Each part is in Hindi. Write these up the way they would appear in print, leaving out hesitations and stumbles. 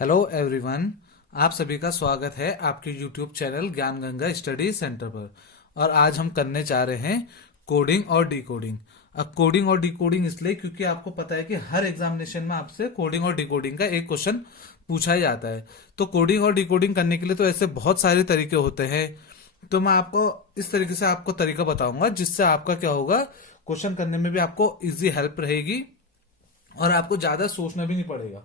Hello everyone. आप सभी का स्वागत है आपके यूट्यूब चैनल ज्ञान गंगा स्टडी सेंटर पर। और आज हम करने जा रहे हैं कोडिंग और डिकोडिंग। अब कोडिंग और डिकोडिंग इसलिए क्योंकि आपको पता है कि हर एग्जामिनेशन में आपसे कोडिंग और डिकोडिंग का एक क्वेश्चन पूछा ही जाता है। तो कोडिंग और डिकोडिंग करने के लिए तो ऐसे बहुत सारे तरीके होते हैं। तो मैं आपको इस तरीके से आपको तरीका बताऊंगा जिससे आपका क्या होगा, क्वेश्चन करने में भी आपको इजी हेल्प रहेगी और आपको ज्यादा सोचना भी नहीं पड़ेगा।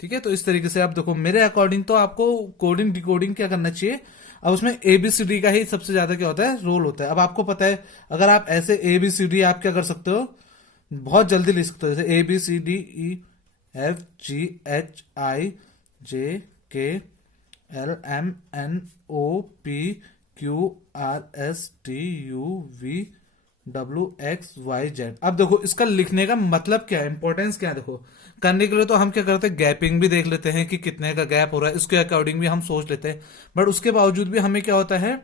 ठीक है, तो इस तरीके से आप देखो, मेरे अकॉर्डिंग तो आपको कोडिंग डिकोडिंग क्या करना चाहिए। अब उसमें एबीसीडी का ही सबसे ज्यादा क्या होता है, रोल होता है। अब आपको पता है, अगर आप ऐसे एबीसीडी आप क्या कर सकते हो, बहुत जल्दी लिख सकते हो। जैसे ABCDEFGHIJKLMNOPQRSTUV WXYZ। अब देखो इसका लिखने का मतलब क्या है, इंपॉर्टेंस क्या है। देखो, करने के लिए तो हम क्या करते हैं, गैपिंग भी देख लेते हैं कि कितने का गैप हो रहा है, उसके अकॉर्डिंग भी हम सोच लेते हैं। बट उसके बावजूद भी हमें क्या होता है,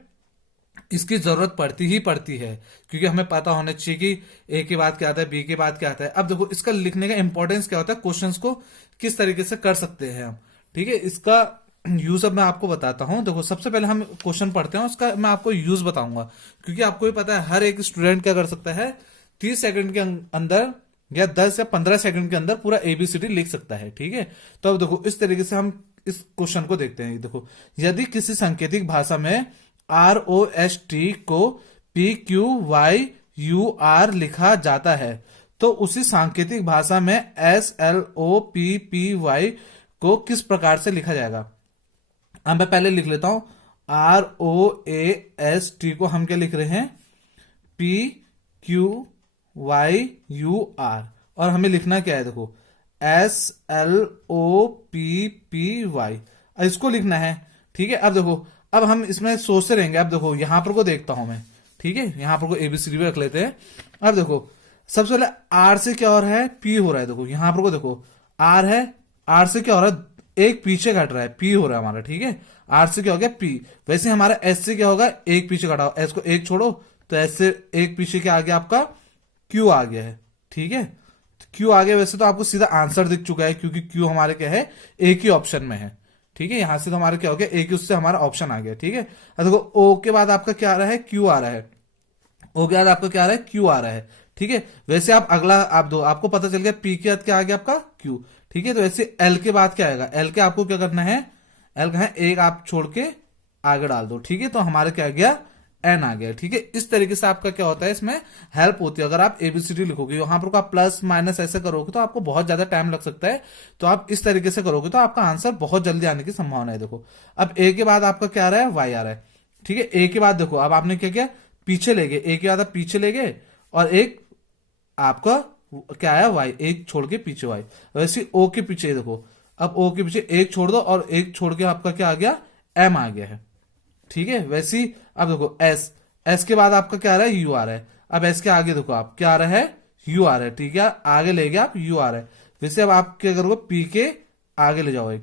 इसकी जरूरत पड़ती ही पड़ती है, क्योंकि हमें पता होना चाहिए कि ए के बाद क्या आता है, बी के बाद क्या आता है। अब देखो इसका लिखने का इंपॉर्टेंस क्या होता है, क्वेश्चंस को किस तरीके से कर सकते हैं हम। ठीक है, इसका यूज अब मैं आपको बताता हूं। देखो, सबसे पहले हम क्वेश्चन पढ़ते हैं, उसका मैं आपको यूज बताऊंगा, क्योंकि आपको भी पता है हर एक स्टूडेंट क्या कर सकता है, 30 सेकंड के अंदर या 10 या 15 सेकंड के अंदर पूरा एबीसीडी लिख सकता है। ठीक है, तो अब देखो इस तरीके से हम इस क्वेश्चन को देखते हैं। देखो, यदि किसी सांकेतिक भाषा में ROST को PQYUR लिखा जाता है, तो उसी सांकेतिक भाषा में SLOPPY को किस प्रकार से लिखा जाएगा। अब मैं पहले लिख लेता हूं। ROAST को हम क्या लिख रहे हैं, PQYUR। और हमें लिखना क्या है, देखो SLOPPY, इसको लिखना है। ठीक है, अब देखो, अब हम इसमें सोचते रहेंगे। अब देखो यहां पर को देखता हूं मैं। ठीक है, यहां पर को एबीसीडी भी रख लेते हैं। अब देखो, सबसे पहले आर से क्या हो रहा है, पी हो रहा है। देखो यहां पर को देखो, आर है, आर से क्या हो रहा है, एक पीछे घट रहा है, पी हो रहा है हमारा। ठीक है, आर से क्या हो गया, पी। वैसे हमारा एस से क्या होगा, एक पीछे घटाओ, एस को एक छोड़ो, तो एस से एक पीछे क्या आ गया आपका, क्यू आ गया है। ठीक है, क्यू आ गया। वैसे तो आपको सीधा आंसर दिख चुका है, क्योंकि क्यू हमारे क्या है, एक ही ऑप्शन में है। ठीक है, यहां से तो हमारा क्या हो गया, एक ही उससे हमारा ऑप्शन आ गया। ठीक है, अब देखो ओ के बाद आपका क्या आ रहा है, क्यू आ रहा है। ओ के बाद आपका क्या आ रहा है, क्यू आ रहा है। ठीक है, वैसे आप अगला आप दो, आपको पता चल गया पी के बाद क्या आ गया आपका, क्यू। ठीक है, तो वैसे एल के बाद क्या आएगा, एल के आपको क्या करना है, एल का है एक आप छोड़ के आगे डाल दो। ठीक है, तो हमारे क्या आ गया, एन आ गया। ठीक है, इस तरीके से आपका क्या होता है, इसमें हेल्प होती है। अगर आप एबीसीडी लिखोगे, वहां पर आप प्लस माइनस ऐसे करोगे तो आपको बहुत ज्यादा टाइम लग सकता है। तो आप इस तरीके से करोगे तो आपका आंसर बहुत जल्दी आने की संभावना है। देखो, अब ए के बाद आपका क्या आ रहा है, वाई आ रहा है। ठीक है, ए के बाद देखो, अब आपने क्या किया, पीछे ले गए, ए के बाद आप पीछे ले गए, और एक आपका क्या आया, वाई, एक छोड़ के पीछे वाई। वैसे ओ के पीछे देखो, अब ओ के पीछे एक छोड़ दो और एक छोड़ के आपका क्या आ गया, एम आ गया है। ठीक है, वैसे ही अब देखो एस, एस के बाद आपका क्या आ रहा है, यू आ रहा है। अब एस के आगे देखो आप क्या आ रहा है, यू आ रहा है। ठीक है, आगे ले गए आप, यू आ रहा है। वैसे अब आप क्या करोगे, पी के आगे ले जाओगे,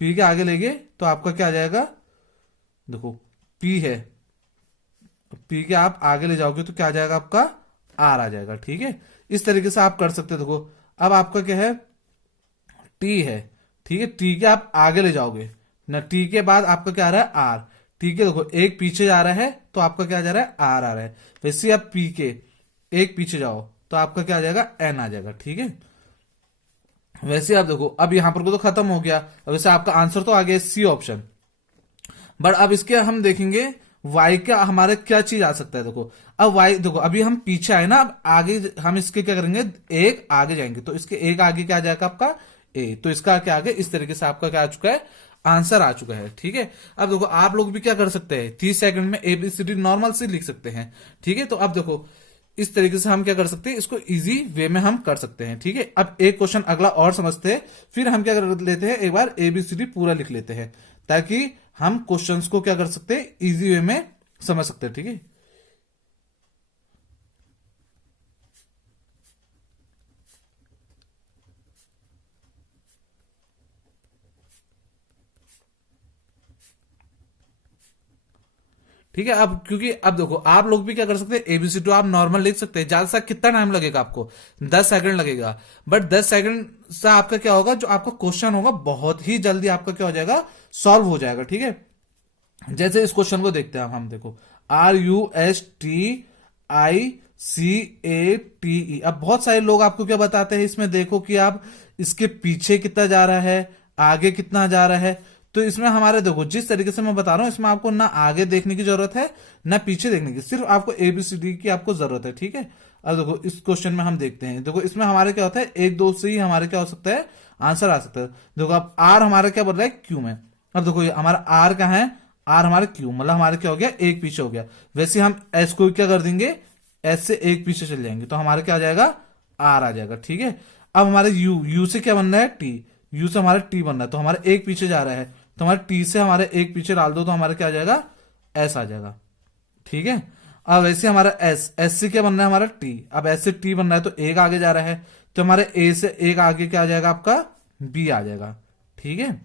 पी के आगे ले गए तो आपका क्या आ जाएगा, देखो पी है, पी के आप आगे ले जाओगे तो क्या आ जाएगा आपका, आर आ जाएगा। ठीक है, इस तरीके से आप कर सकते हो। देखो, अब आपका क्या है, टी है। ठीक है, टी के आप आगे ले जाओगे ना, टी के बाद आपका क्या आ रहा है, आर। ठीक है, देखो एक पीछे जा रहा है तो आपका क्या जा रहा है, आर आ रहा है। वैसे आप पी के एक पीछे जाओ तो आपका क्या आ जाएगा, एन आ जाएगा। ठीक है, वैसे आप देखो, अब यहां पर को तो खत्म हो गया। वैसे आपका आंसर तो आ गया सी ऑप्शन। बट अब इसके हम देखेंगे वाई का हमारे क्या चीज आ सकता है। देखो, अब वाई देखो, अभी हम पीछे आए ना, अब आगे हम इसके क्या करेंगे, एक आगे जाएंगे तो इसके एक आगे क्या आ जाएगा आपका, ए। तो इसका क्या आगे, इस तरीके से आपका क्या आ चुका है, आंसर आ चुका है। ठीक है, अब देखो आप लोग भी क्या कर सकते हैं, 30 सेकंड में एबीसीडी नॉर्मल से लिख सकते हैं। ठीक है, तो अब देखो इस तरीके से हम क्या कर सकते हैं, इसको इजी वे में हम कर सकते हैं। ठीक है, अब एक क्वेश्चन अगला और समझते हैं, फिर हम क्या कर लेते हैं, एक बार एबीसीडी पूरा लिख लेते हैं, ताकि हम क्वेश्चंस को क्या कर सकते हैं, इजी वे में समझ सकते हैं। ठीक है, ठीक है। अब क्योंकि अब देखो आप लोग भी क्या कर सकते हैं, एबीसी2 आप नॉर्मल लिख सकते हैं, ज्यादा से कितना टाइम लगेगा आपको, 10 सेकंड लगेगा। बट 10 सेकंड से आपका क्या होगा, जो आपका क्वेश्चन होगा बहुत ही जल्दी आपका क्या हो जाएगा, सॉल्व हो जाएगा। ठीक है, जैसे इस क्वेश्चन को देखते हैं हम देखो, RUSTICATE। अब बहुत सारे लोग आपको क्या बताते हैं इसमें, देखो कि आप इसके पीछे कितना जा रहा है, आगे कितना जा रहा है। तो इसमें हमारे देखो जिस तरीके से मैं बता रहा हूं, इसमें आपको ना आगे देखने की जरूरत है ना पीछे देखने की, सिर्फ आपको ABCD की आपको जरूरत है। ठीक है, अब देखो इस क्वेश्चन में हम देखते हैं, देखो इसमें हमारे क्या होता है, एक दो से ही हमारे क्या हो सकता है, आंसर आ सकता है। देखो अब आर हमारा क्या बन रहा है, क्यू में। अब देखो ये हमारा आर कहाँ है, आर हमारे क्यू, मतलब हमारे क्या हो गया, एक पीछे हो गया। वैसे हम एस को क्या कर देंगे, एस से एक पीछे चल जाएंगे, तो हमारे क्या आ जाएगा, आर आ जाएगा। ठीक है, अब हमारे यू, यू से क्या बन रहा है, टी, यू से हमारा टी बन रहा है, तो हमारे एक पीछे जा रहा है, तो हमारे टी से हमारे एक पीछे डाल दो तो हमारा क्या आ जाएगा, एस आ जाएगा। ठीक है, अब वैसे हमारा एस, एस से क्या बन रहा है, हमारा टी, अब एस से टी बन रहा है तो एक आगे जा रहा है, तो हमारे ए से एक आगे क्या आ जाएगा, आपका बी आ जाएगा। ठीक है,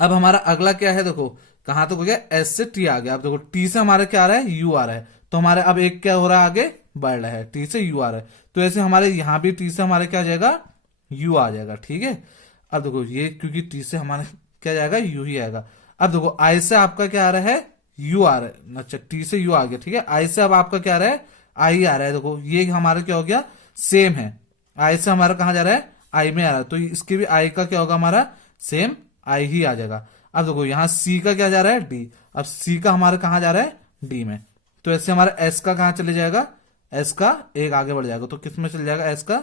अब हमारा अगला क्या है, देखो कहां तक हो गया, एस से टी आ गया। अब देखो टी से हमारा क्या आ रहा है, यू आ रहा है, तो हमारे अब एक क्या हो रहा है, आगे बढ़ रहा है, टी से यू आ रहा है, तो ऐसे हमारे यहां भी टी से हमारे क्या आ जाएगा, यू आ जाएगा। ठीक है, अब देखो ये क्योंकि टी से हमारे क्या जाएगा, यू ही आएगा। अब देखो आई से आपका क्या आ रहा है, यू आ रहा है, अच्छा टी से यू आ गया। ठीक है, आई से अब आपका क्या आ रहा है, आई आ रहा है। देखो ये हमारा क्या हो गया, सेम है, आई से हमारा कहां जा रहा है, आई में आ रहा है, तो इसके भी आई का क्या होगा, हमारा सेम आई ही आ जाएगा। अब देखो यहाँ सी का क्या जा रहा है, डी, अब सी का हमारा कहां जा रहा है, डी में, तो ऐसे हमारा एस का कहां चले जाएगा, एस का एक आगे बढ़ जाएगा, तो किस में चल जाएगा, एस का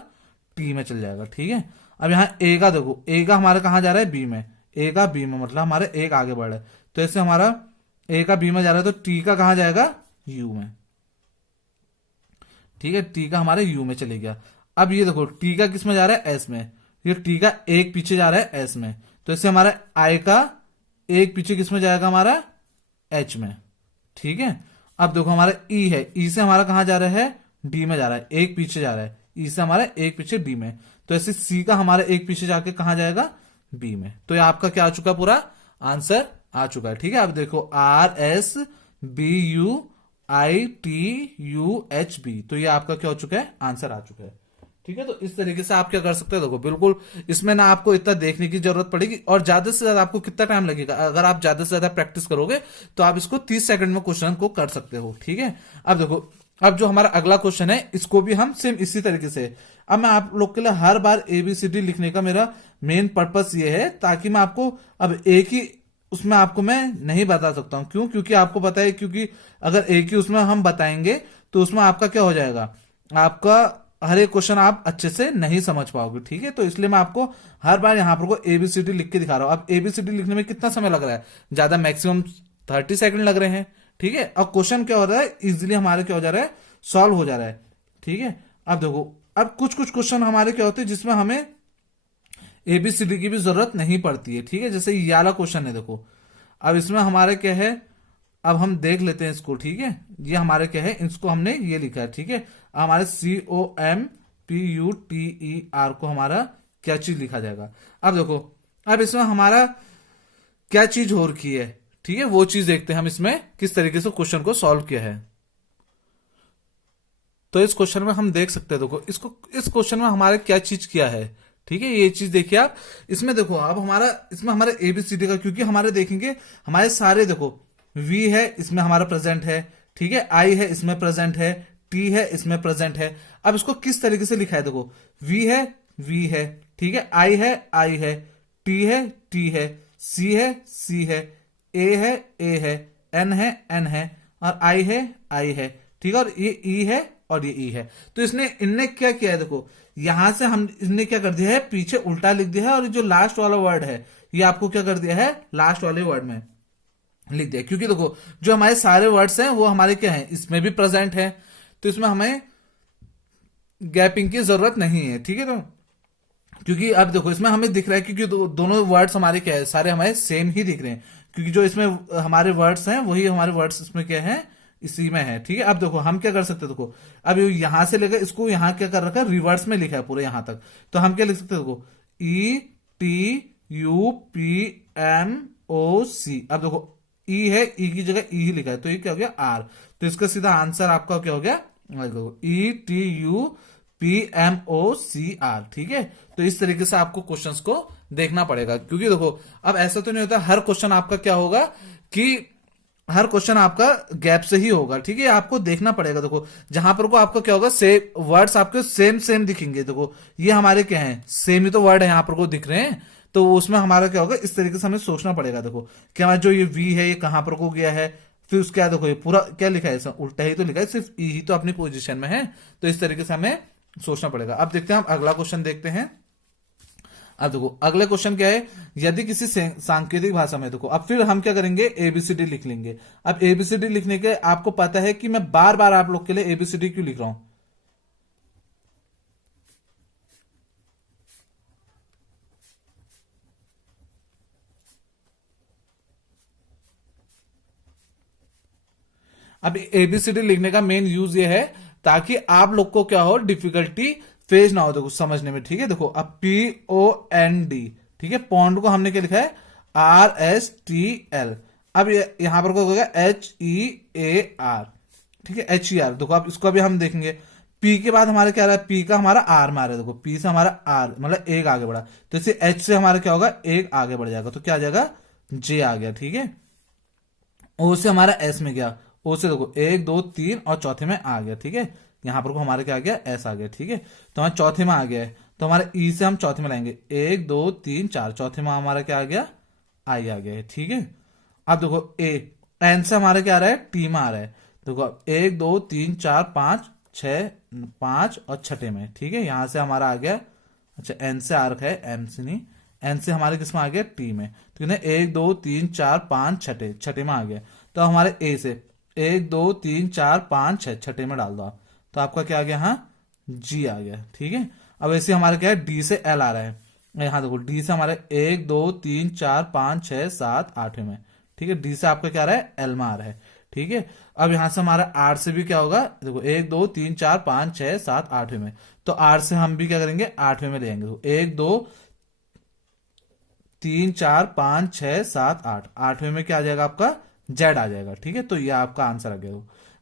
टी में चल जाएगा। ठीक है, अब यहाँ ए का देखो, ए का हमारा कहां जा रहा है, बी में, ए का बी में, मतलब हमारे एक आगे बढ़ रहा है, तो ऐसे हमारा ए का बी में जा रहा है, तो टी का कहां जाएगा, यू में। ठीक है, टी का हमारे यू में चले गया। अब ये देखो टी का किस में जा रहा है, एस में, ये टी का एक पीछे जा रहा है, एस में, तो इससे हमारा आई का एक पीछे किस में जाएगा, हमारा एच में। ठीक है, अब देखो हमारा ई है, ई से हमारा कहां जा रहा है, डी में जा रहा है, एक पीछे जा रहा है, ई से हमारा एक पीछे डी में, तो ऐसे सी का हमारा एक पीछे जाके कहां जाएगा, बी में। तो ये आपका क्या आ चुका, पूरा आंसर आ चुका है। ठीक है, अब देखो RSBUITUHB, तो ये आपका क्या हो चुका है, आंसर आ चुका है। ठीक है, तो इस तरीके से आप क्या कर सकते हैं, देखो बिल्कुल इसमें ना आपको इतना देखने की जरूरत पड़ेगी, और ज्यादा से ज्यादा आपको कितना टाइम लगेगा, अगर आप ज्यादा से ज्यादा प्रैक्टिस करोगे तो आप इसको 30 सेकंड में क्वेश्चन को कर सकते हो। ठीक है, अब देखो अब जो हमारा अगला क्वेश्चन है, इसको भी हम सेम इसी तरीके से, अब मैं आप लोग के लिए हर बार ABCD लिखने का मेरा मेन पर्पस ये है, ताकि मैं आपको अब एक ही उसमें आपको मैं नहीं बता सकता हूं, क्यों, क्योंकि आपको पता है, क्योंकि अगर एक ही उसमें हम बताएंगे तो उसमें आपका क्या हो जाएगा, आपका हर एक क्वेश्चन आप अच्छे से नहीं समझ पाओगे। ठीक है, तो इसलिए मैं आपको हर बार यहाँ पर को ABCD लिख के दिखा रहा हूं। अब ABCD लिखने में कितना समय लग रहा है, ज्यादा, मैक्सिमम 30 सेकंड लग रहे हैं। ठीक है, अब क्वेश्चन क्या हो रहा है, इजिली हमारे क्या हो जा रहा है, सॉल्व हो जा रहा है। ठीक है, अब देखो अब कुछ कुछ क्वेश्चन हमारे क्या होते हैं जिसमें हमें ABCD की भी जरूरत नहीं पड़ती है। ठीक है, जैसे ये वाला क्वेश्चन है, देखो अब इसमें हमारे क्या है, अब हम देख लेते हैं इसको। ठीक है, ये हमारे क्या है, इसको हमने ये लिखा है। ठीक है, हमारे COMPUTER को हमारा क्या चीज लिखा जाएगा। अब देखो अब इसमें हमारा क्या चीज हो रखी है, ठीक है, वो चीज देखते हैं हम इसमें किस तरीके से क्वेश्चन को सॉल्व किया है। तो इस क्वेश्चन में हम देख सकते हैं, देखो इसको, इस क्वेश्चन में हमारे क्या चीज किया है। ठीक है, ये चीज देखिए आप इसमें, देखो अब हमारा इसमें हमारे ABCD का, क्योंकि हमारे देखेंगे हमारे सारे, देखो V है इसमें हमारा प्रेजेंट है, ठीक है, I है इसमें प्रेजेंट है, T है इसमें प्रेजेंट है। अब इसको किस तरीके से लिखा है, देखो V है V है, ठीक है, I है I है, T है T है, C है C है, A है A है, N है N है, और I है I है। ठीक है, और ये E है और ये E है। तो इसने इनने क्या किया है, देखो यहां से हम इसने क्या कर दिया है, पीछे उल्टा लिख दिया है, और जो लास्ट वाला वर्ड है ये आपको क्या कर दिया है, लास्ट वाले वर्ड में लिख दिया। क्योंकि देखो जो हमारे सारे वर्ड्स हैं वो हमारे क्या हैं, इसमें भी प्रेजेंट है, तो इसमें हमें गैपिंग की जरूरत नहीं है। ठीक है, तो क्योंकि अब देखो इसमें हमें दिख रहा है, क्योंकि दोनों वर्ड्स हमारे क्या है, सारे हमारे सेम ही दिख रहे हैं, क्योंकि जो इसमें हमारे वर्ड्स हैं वही हमारे वर्ड्स इसमें क्या है, इसी में है। ठीक है, अब देखो हम क्या कर सकते हैं, देखो अब यहां से लेकर इसको यहां क्या कर रखा है, रिवर्स में लिखा है पूरे यहां तक, तो हम क्या लिख सकते हैं, देखो ETUPMOC। अब देखो ई है, ई की जगह ई ही लिखा है, तो ये क्या हो गया आर। तो इसका सीधा आंसर आपका क्या हो गया, ETUPMOCR। ठीक है, तो इस तरीके से आपको क्वेश्चंस को देखना पड़ेगा, क्योंकि देखो अब ऐसा तो नहीं होता हर क्वेश्चन आपका क्या होगा कि हर क्वेश्चन आपका गैप से ही होगा। ठीक है, आपको देखना पड़ेगा। देखो जहां पर को आपको क्या होगा, सेम वर्ड्स आपके सेम सेम दिखेंगे। देखो ये हमारे क्या हैं, सेम ही तो वर्ड है यहाँ पर को दिख रहे हैं, तो उसमें हमारा क्या होगा, इस तरीके से हमें सोचना पड़ेगा। देखो कि हमारा जो ये वी है ये कहां पर को गया है, फिर उसके बाद देखो ये पूरा क्या लिखा है, उल्टा ही तो लिखा है, सिर्फ ई ही तो अपनी पोजीशन में है। तो इस तरीके से हमें सोचना पड़ेगा। अब देखते हैं, हम अगला क्वेश्चन देखते हैं। अब देखो अगला क्वेश्चन क्या है, यदि किसी सांकेतिक भाषा में, देखो अब फिर हम क्या करेंगे, एबीसीडी लिख लेंगे। अब एबीसीडी लिखने के आपको पता है कि मैं बार बार आप लोग के लिए एबीसीडी क्यों लिख रहा हूं। अब एबीसीडी लिखने का मेन यूज ये है ताकि आप लोग को क्या हो, डिफिकल्टी फेस ना हो देखो समझने में। ठीक है, देखो अब POND, ठीक है, पॉन्ड को हमने क्या लिखा है, RSTL। अब यहां पर क्या होगा, HEAR। ठीक है, HER। देखो अब इसको अभी हम देखेंगे, पी के बाद हमारा क्या रहा है, पी का हमारा आर में आ रहा है। देखो पी से हमारा आर मतलब एक आगे बढ़ा, तो इसे एच से हमारा क्या होगा, एक आगे बढ़ जाएगा, तो क्या आ जाएगा, जे आ गया। ठीक है, ओ से हमारा एस में गया, ओ से देखो एक दो तीन और चौथे में आ गया। ठीक है, यहां पर को हमारे क्या आ गया, एस आ गया। ठीक है, तो हमारे चौथे में आ गया है, तो हमारे ई से हम चौथे में लाएंगे, एक दो तीन चार, चौथे में हमारा क्या आ गया, आई आ गया है। ठीक है, अब देखो ए एन से हमारा क्या आ रहा है, टी में आ रहा है। देखो अब एक दो तीन चार पांच छह, पांच और छठे में। ठीक है, यहां से हमारा आ गया, अच्छा एन से आ रखा है, एम से नहीं, एन से हमारे किस में आ गया, टी में। तो कहते एक दो तीन चार पांच छठे, छठे में आ गया। तो हमारे ए से एक दो तीन चार पांच छह, छठे में डाल दो आप, तो आपका क्या आ गया, हाँ जी आ गया। ठीक है, अब ऐसे हमारा क्या है, डी से एल आ रहा है। यहाँ देखो डी से हमारे एक दो तीन चार पांच छह सात आठवें में। ठीक है, डी से आपका क्या आ रहा है, एल में आ रहा है। ठीक है, अब यहां से हमारा आर से भी क्या होगा, देखो एक दो तीन चार पांच छह सात आठवें में, तो आर से हम भी क्या करेंगे, आठवें में ले जाएंगे। तो एक दो तीन चार पांच छह सात आठ, आठवें में क्या आ जाएगा आपका, जेड आ जाएगा। ठीक है, तो ये आपका आंसर आ गया,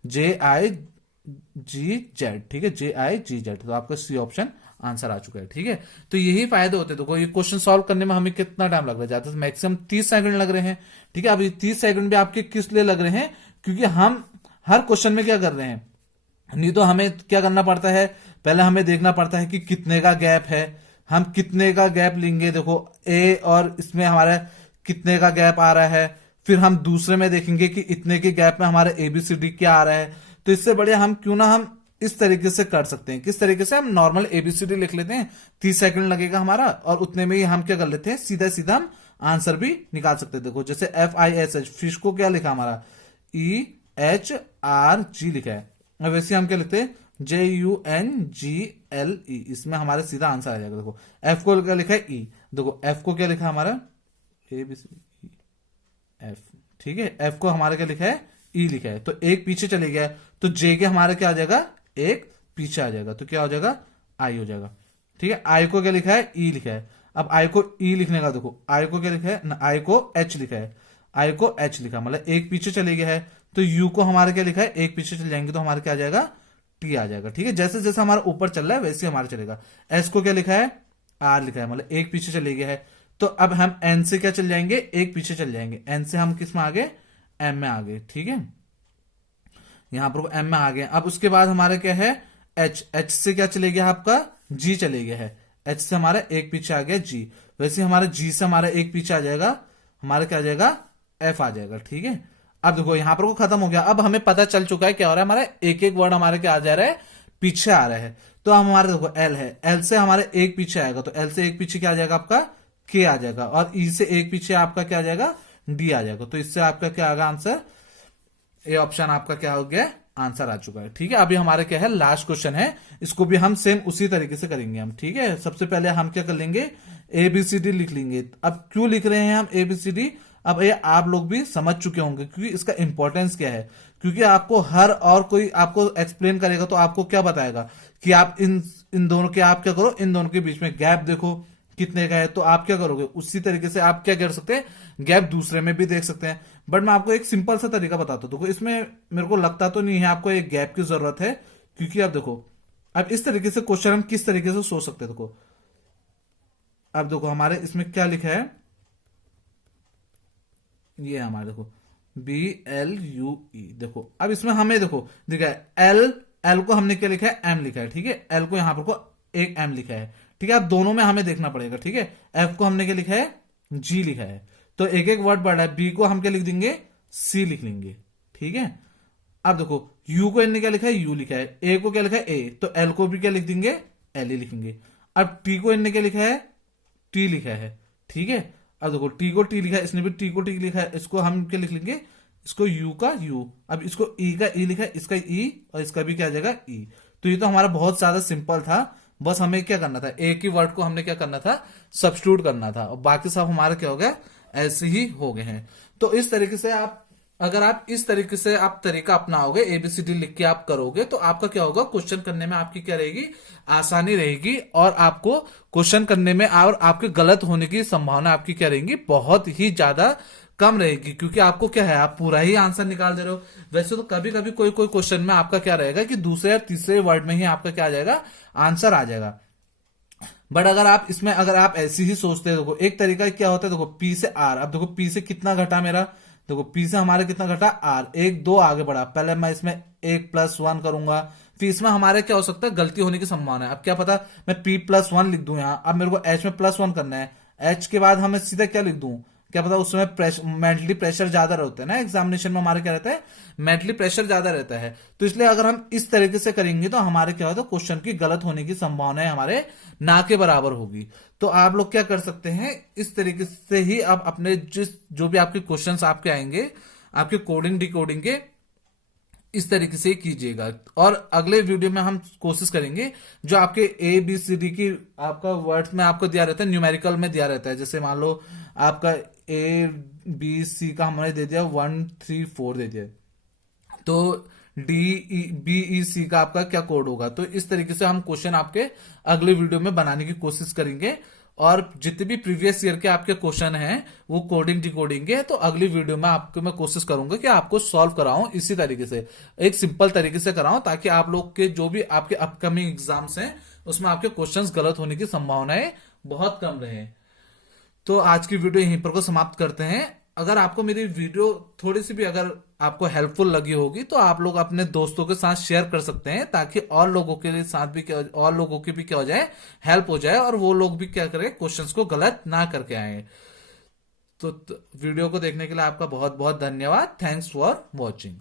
JIGZ। ठीक है, JIGZ, तो आपका सी ऑप्शन आंसर आ चुका है। ठीक है, तो यही फायदे होते हैं। देखो ये क्वेश्चन सॉल्व करने में हमें कितना टाइम लग रहा है, ज्यादा से मैक्सिमम 30 सेकंड लग रहे हैं। ठीक है, अब ये 30 सेकंड भी आपके किस लिए लग रहे हैं, क्योंकि हम हर क्वेश्चन में क्या कर रहे हैं, नहीं तो हमें क्या करना पड़ता है, पहले हमें देखना पड़ता है कि कितने का गैप है, हम कितने का गैप लेंगे। देखो ए और इसमें हमारा कितने का गैप आ रहा है, फिर हम दूसरे में देखेंगे कि इतने के गैप में हमारा एबीसीडी क्या आ रहा है। तो इससे बढ़िया हम क्यों ना हम इस तरीके से कर सकते हैं, किस तरीके से हम नॉर्मल एबीसीडी लिख लेते हैं, 30 सेकंड लगेगा हमारा, और उतने में ही हम क्या कर लेते हैं, सीधा सीधा हम आंसर भी निकाल सकते हैं। देखो जैसे FISH, फिश को क्या लिखा हमारा, EHRG लिखा है। अब वैसे हम क्या लिखते हैं, JUNGLE, इसमें हमारे सीधा आंसर आ जाएगा। देखो एफ को क्या लिखा है, ई, देखो एफ को क्या लिखा है हमारा, ABCD एफ। ठीक है, एफ को हमारे क्या लिखा है, ई लिखा है, तो एक पीछे चले गया, तो जे के हमारे क्या आ जाएगा, एक पीछे आ जाएगा, तो क्या हो जाएगा, आई हो जाएगा। ठीक है, आई को क्या लिखा है, ई लिखा है। अब आई को ई लिखने का, देखो आई को क्या लिखा है ना, आई को एच लिखा है, आई को एच लिखा मतलब एक पीछे चले गया है, तो यू को हमारे क्या लिखा है, एक पीछे चले जाएंगे तो हमारे क्या आ जाएगा, टी आ जाएगा। ठीक है, जैसे जैसे हमारा ऊपर चल रहा है वैसे हमारा चलेगा। एस को क्या लिखा है, आर लिखा है, मतलब एक पीछे चले गया है, तो अब हम एन से क्या चल जाएंगे, एक पीछे चल जाएंगे, एन से हम किस में आ गए, एम में आ गए। ठीक है, यहां पर एम में आ गए। अब उसके बाद हमारा क्या है, एच, एच से क्या चले गया आपका, जी चले गया है, एच से हमारा एक पीछे आ गया जी, वैसे हमारा जी से हमारा एक पीछे आ जाएगा, हमारा क्या आ जाएगा, एफ आ जाएगा। ठीक है, अब देखो यहां पर को खत्म हो गया। अब हमें पता चल चुका है क्या हो रहा है, हमारा एक एक वर्ड हमारे क्या आ जा रहा है, पीछे आ रहा है। तो अब हमारे देखो एल है, एल से हमारे एक पीछे आएगा, तो एल से एक पीछे क्या आ जाएगा आपका, के आ जाएगा, और ई से एक पीछे आपका क्या आ जाएगा, डी आ जाएगा। तो इससे आपका क्या आएगा आंसर, ए ऑप्शन आपका क्या हो गया, आंसर आ चुका है। ठीक है, अभी हमारे क्या है, लास्ट क्वेश्चन है, इसको भी हम सेम उसी तरीके से करेंगे हम। ठीक है, सबसे पहले हम क्या कर लेंगे, एबीसीडी लिख लेंगे। अब क्यों लिख रहे हैं हम एबीसीडी, अब ये आप लोग भी समझ चुके होंगे, क्योंकि इसका इंपॉर्टेंस क्या है, क्योंकि आपको हर और कोई आपको एक्सप्लेन करेगा तो आपको क्या बताएगा कि आप इन इन दोनों के आप क्या करो, इन दोनों के बीच में गैप देखो, कितने का है, तो आप क्या करोगे उसी तरीके से आप क्या कर सकते हैं, गैप दूसरे में भी देख सकते हैं। बट मैं आपको एक सिंपल सा तरीका बताता हूँ। देखो इसमें मेरे को लगता तो नहीं है आपको एक गैप की जरूरत है, क्योंकि आप देखो अब इस तरीके से क्वेश्चन हम किस तरीके से सोच सकते हैं। देखो अब देखो हमारे इसमें क्या लिखा है, ये हमारे देखो BLUE। देखो अब इसमें हमें देखो दिखा है एल, एल को हमने क्या लिखा है, एम लिखा है, ठीक है, एल को यहां पर को एक एम लिखा है, ठीक है। अब दोनों में हमें देखना पड़ेगा, ठीक है। एफ को हमने क्या लिखा है, जी लिखा है, तो एक एक वर्ड बढ़ा है। बी को हम क्या लिख देंगे, सी लिख लेंगे, ठीक है। अब देखो यू को इनने क्या लिखा है, यू लिखा है, ए को क्या लिखा है, ए, तो एल को भी क्या लिख देंगे, एल ही लिखेंगे। अब टी को इनने क्या लिखा है, टी लिखा है, ठीक है। अब देखो टी को टी लिखा है, इसने भी टी को टी लिखा है, इसको हम क्या लिख लेंगे, इसको यू का यू। अब इसको ई का ई लिखा है, इसका ई, और इसका भी क्या आ जाएगा, ई। तो ये तो हमारा बहुत ज्यादा सिंपल था। बस हमें क्या करना था, एक ही वर्ड को हमने क्या करना था, सब्स्टिट्यूट करना था, और बाकी सब हमारा क्या हो गया, ऐसे ही हो गए हैं। तो इस तरीके से आप, अगर आप इस तरीके से आप तरीका अपनाओगे, एबीसीडी लिख के आप करोगे, तो आपका क्या होगा, क्वेश्चन करने में आपकी क्या रहेगी, आसानी रहेगी। और आपको क्वेश्चन करने में और आपके गलत होने की संभावना आपकी क्या रहेगी, बहुत ही ज्यादा कम रहेगी, क्योंकि आपको क्या है, आप पूरा ही आंसर निकाल दे रहे हो। वैसे तो कभी कभी कोई कोई क्वेश्चन में आपका क्या रहेगा कि दूसरे या तीसरे वर्ड में ही आपका क्या आ जाएगा, आंसर आ जाएगा। बट अगर आप इसमें, अगर आप ऐसी ही सोचते हैं, देखो एक तरीका क्या होता है, देखो पी से आर। अब देखो पी से कितना घटा मेरा, देखो पी से हमारे कितना घटा, आर, एक दो आगे बढ़ा। पहले मैं इसमें 1+1 करूंगा, फिर इसमें हमारे क्या हो सकता है, गलती होने की संभावना है। अब क्या पता मैं P+1 लिख दूं यहां, अब मेरे को H में +1 करना है, H के बाद हमें सीधा क्या लिख दूं, क्या पता उस समय मेंटली प्रेशर ज्यादा रहता है ना, एग्जामिनेशन में हमारे क्या रहता है, मेंटली प्रेशर ज्यादा रहता है। तो इसलिए अगर हम इस तरीके से करेंगे तो हमारे क्या होता है, क्वेश्चन की गलत होने की संभावना हमारे ना के बराबर होगी। तो आप लोग क्या कर सकते हैं, इस तरीके से ही आप अपने जो भी आपके क्वेश्चंस आपके आएंगे, आपके कोडिंग डिकोडिंग के, इस तरीके से कीजिएगा। और अगले वीडियो में हम कोशिश करेंगे जो आपके ABCD की आपका वर्ड्स में आपको दिया रहता है, न्यूमेरिकल में दिया रहता है, जैसे मान लो आपका ABC का हमने दे दिया 1 3 4 दे दिया, तो BEC का आपका क्या कोड होगा। तो इस तरीके से हम क्वेश्चन आपके अगले वीडियो में बनाने की कोशिश करेंगे। और जितने भी प्रीवियस ईयर के आपके क्वेश्चन हैं वो कोडिंग डिकोडिंग के, तो अगली वीडियो में आपको मैं कोशिश करूंगा कि आपको सॉल्व कराऊं इसी तरीके से, एक सिंपल तरीके से कराऊं, ताकि आप लोग के जो भी आपके अपकमिंग एग्जाम्स हैं उसमें आपके क्वेश्चंस गलत होने की संभावनाएं बहुत कम रहे। तो आज की वीडियो यहीं पर को समाप्त करते हैं। अगर आपको मेरी वीडियो थोड़ी सी भी अगर आपको हेल्पफुल लगी होगी तो आप लोग अपने दोस्तों के साथ शेयर कर सकते हैं, ताकि और लोगों के साथ भी क्या, और लोगों की भी क्या हो जाए, हेल्प हो जाए, और वो लोग भी क्या करें, क्वेश्चंस को गलत ना करके आए। तो वीडियो को देखने के लिए आपका बहुत बहुत धन्यवाद। Thanks for watching.